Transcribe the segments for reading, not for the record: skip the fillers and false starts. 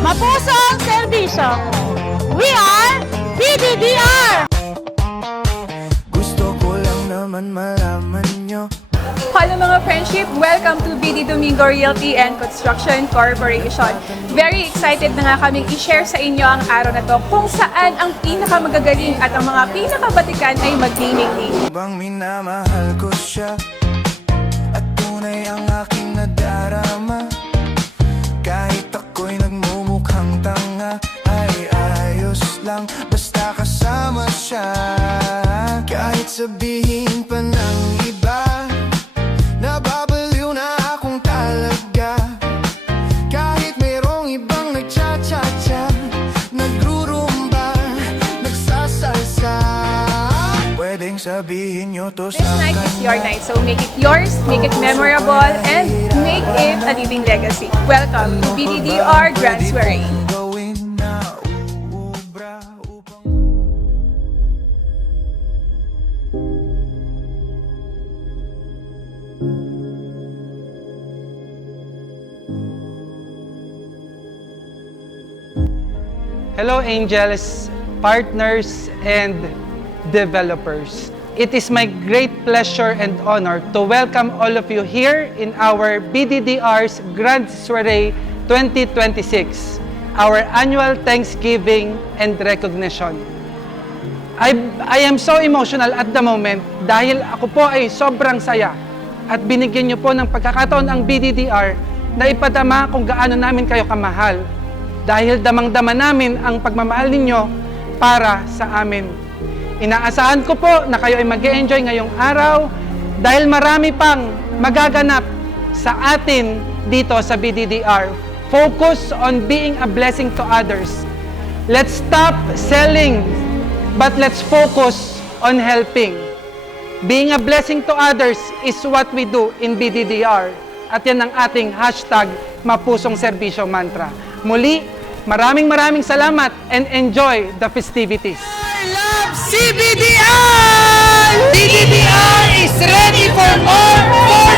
Mapusong serbisyo. We are BDDR! Gusto ko lang naman malaman nyo. Hello mga friendship! Welcome to BD Domingo Realty and Construction Corporation. Very excited na nga kaming i-share sa inyo ang araw na to kung saan ang pinakamagagaling at ang mga pinakabatikan ay magniningning. Bang minamahal ko siya at tunay ang aking nadarama. Kahit ako'y nagmumukhang tanga, ay ayos lang basta kasama siya. Kahit sabihin pa ng iba, nababaliw na akong talaga. Kahit mayroong ibang nagcha-cha-cha, nagrurumba, nagsasalsa, pwedeng sabihin nyo to This sa night is your kanya. night, so make it yours, make it memorable, and make it a living legacy. Welcome to BDDR Grand Soiree. Gawin na uubra upang Hello angels, partners, and developers. It is my great pleasure and honor to welcome all of you here in our BDDR's Grand Soiree 2026, our annual Thanksgiving and recognition. I am so emotional at the moment dahil ako po ay sobrang saya at binigyan niyo po ng pagkakataon ang BDDR na ipadama kung gaano namin kayo kamahal dahil damang-dama namin ang pagmamahal ninyo para sa amin. Inaasahan ko po na kayo ay mag-e-enjoy ngayong araw dahil marami pang magaganap sa atin dito sa BDDR. Focus on being a blessing to others. Let's stop selling, but let's focus on helping. Being a blessing to others is what we do in BDDR. At yan ang ating hashtag Mapusong Serbisyo mantra. Muli, maraming salamat and enjoy the festivities. Love CBDR! BDDR is ready for more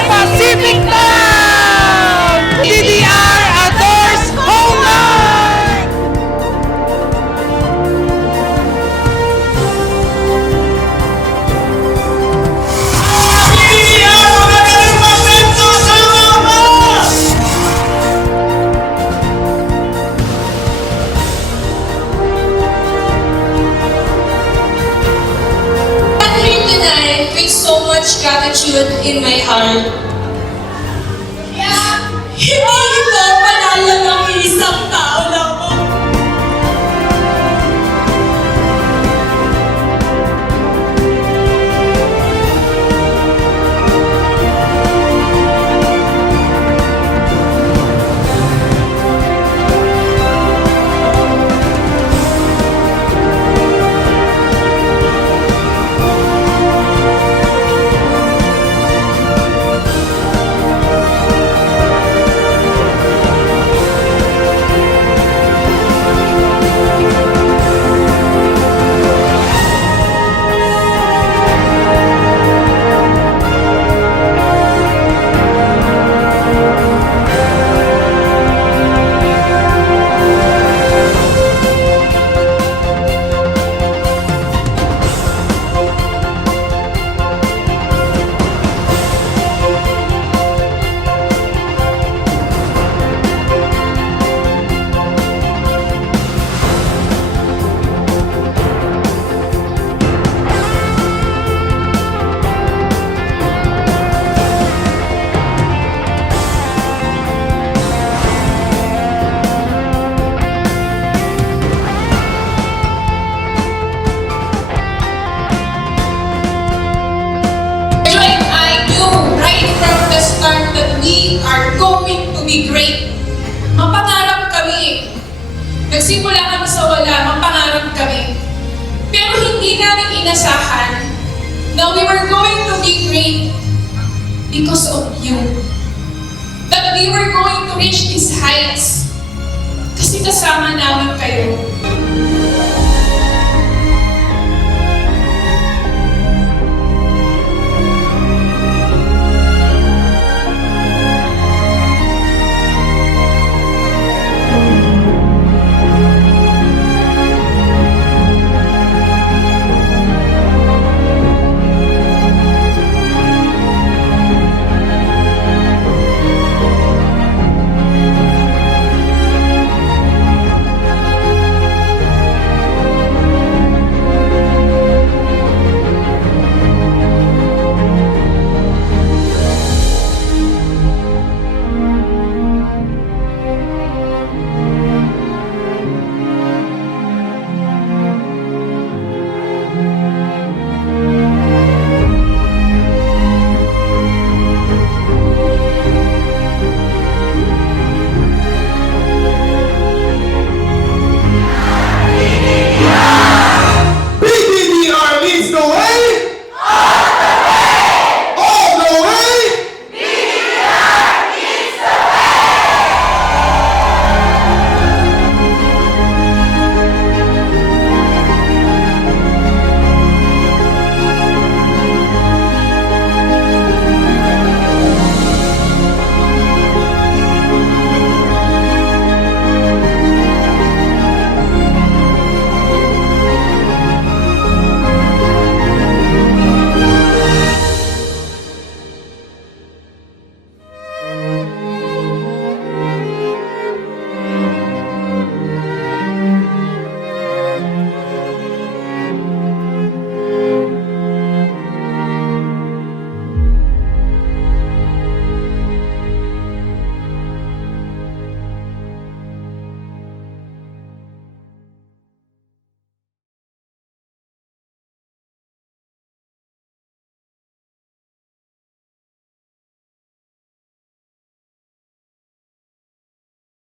Pacific Town! BDDR adores homeland! BDDR, magaling momento sa labas! I'm here tonight with so much gratitude in my heart. Hindi ito panalo ng isang tao lang po. We are going to be great. Mapangarap kami. Nagsimula kami sa wala, mapangarap kami. Pero hindi namin inasahan na we were going to be great because of you. That we were going to reach these heights kasi kasama namin kayo.